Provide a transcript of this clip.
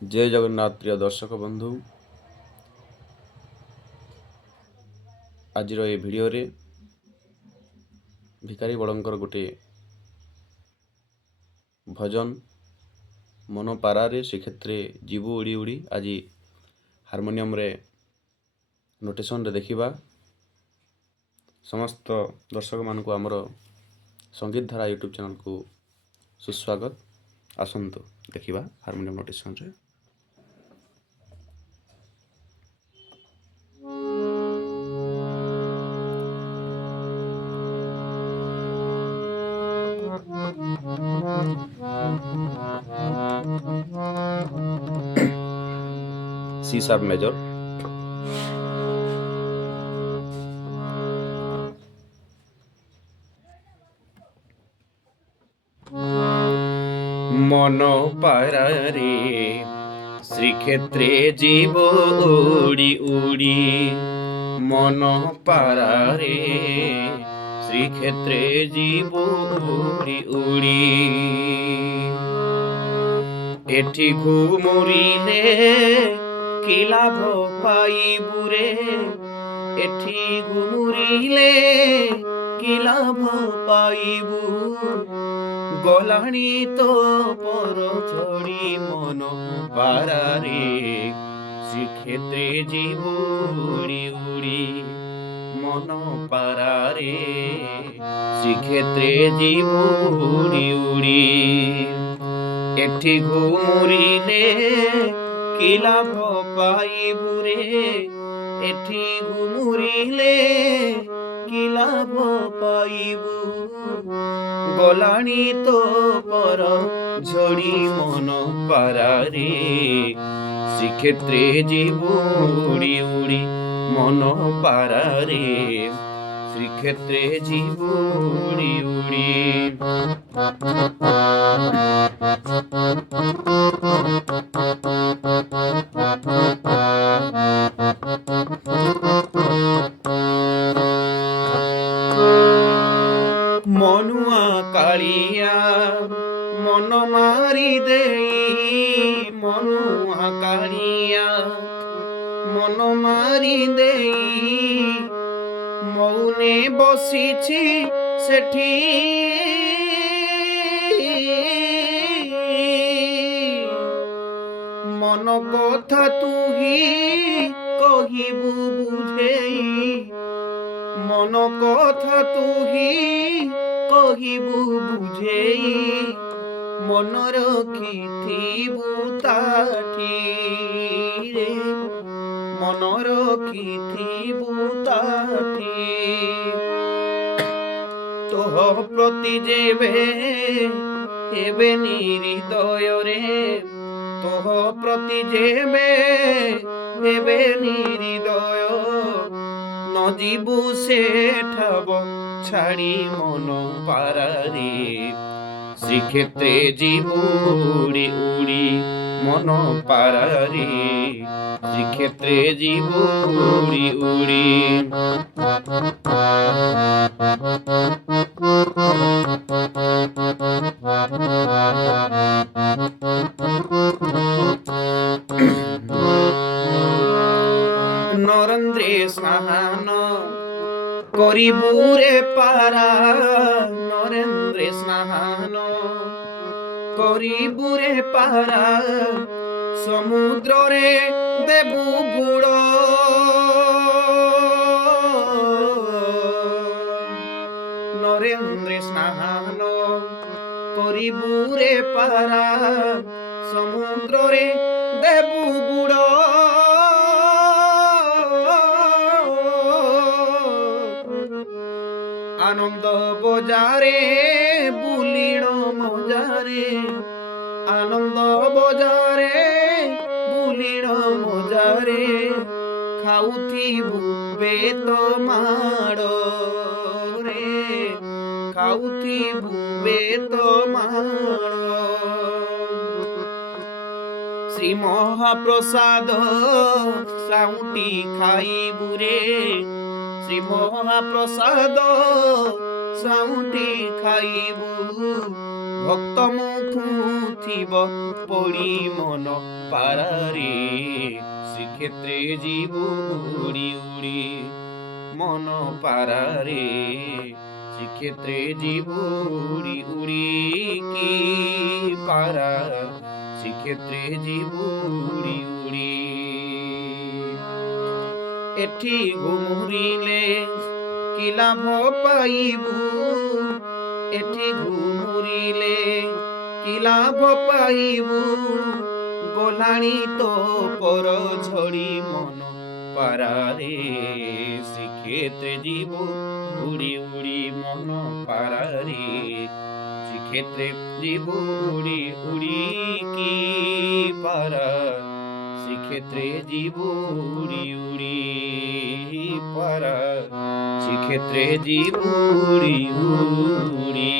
जय जगन्नाथ प्रिय दर्शक बंधु। आज भिडियो रे भिखारी बड़ंकर गोटे भजन मन पारारे श्रीक्षेत्रे जीवु उड़ी उड़ी आज हारमोनियम रे नोटेशन रे देखिबा। समस्त दर्शक मान को आमर संगीत धारा यूट्यूब चैनल को सुस्वागत। आसंतु देखिबा हारमोनियम नोटेशन रे। C sharp major, मन पारारे श्रीक्षेत्रे जीव उड़ी उड़ी, मन पारारे श्रीक्षेत्रे जीव उड़ी उड़ी, एठी घुमुरिले कि लाभ पाइबु रे, एठी घुमुरिले कि लाभ पाइबु, गलाणी तो पर छड़ी मन पारारे श्रीक्षेत्रे जीव उड़ी उड़ी, मन पारारे श्रीक्षेत्रे जीव उड़ी उड़ी, एठी घुमुरिले कि लाभ पाइबु रे, एठी घुमुरिले कि लाभ पाइबु, गलाणी तो पर झड़ी मन पारारे श्रीक्षेत्रे जीव उड़ी उड़ी, मन पारारे श्रीक्षेत्रे जीव उड़ी उड़ी। मनुआ कालिया मन मारी देई, मनुआ कालिया मन मारी देई, मौने बसिछि सेठी मन कथा तू ही कहिबु बुझेई, मन कथा तू ही कहिबु बुझेई, मन रखिथिबु ताठी रे, मन रखिथिबु ताठी, तोह प्रति जेबे हेबे निहृदय रे, तोह प्रति जेबे हेबे निहृदय, न जीवु सेठब छाड़ी मन पारारे श्रीक्षेत्रे जीव उड़ी उड़ी, मन पारारे श्रीक्षेत्रे जीव उड़ी उड़ी। नरेंद्रे स्नान करिबु रे पारा, नरेंद्रे स्नान करिबु रे पारा, समुद्र रे देबु बुड़, नरेंद्रे स्नान करिबु रे पारा, समुद्र रे देबु बुड़, आनंद बजारे बुलिण मजारे, आनंद बजारे बुलिण मजारे, खाउथिबु बेत माड़ रे, खाउथिबु बेत माड़, श्री महाप्रसाद साउटी खाइबु रे, श्री महाप्रसाद साउटी खाइबु, ভক্ত মুখু থিব পড়ি মন পারারে, শ্রীক্ষেত্রে জীব উড়ি উড়ি মন পারারে, শ্রীক্ষেত্রে জীব উড়ি উড়ি কি পারা, শ্রীক্ষেত্রে জীব উড়ি উড়ি। এঠি ঘুমুরিলে কি লাভ পাইবু, এঠি ঘুমুরিলে কি লাভ পাইবু, গলাণী তো পর ঝড়ি মন পারারে, শ্রীক্ষেত্রে জীব উড়ি উড়ি মন পারারে, শ্রীক্ষেত্রে জীব উড়ি উড়ি কি পারা, শ্রীক্ষেত্রে জীব উড়ি উড়ি পারা, শ্রীক্ষেত্রে জীব উড়ি উড়ি।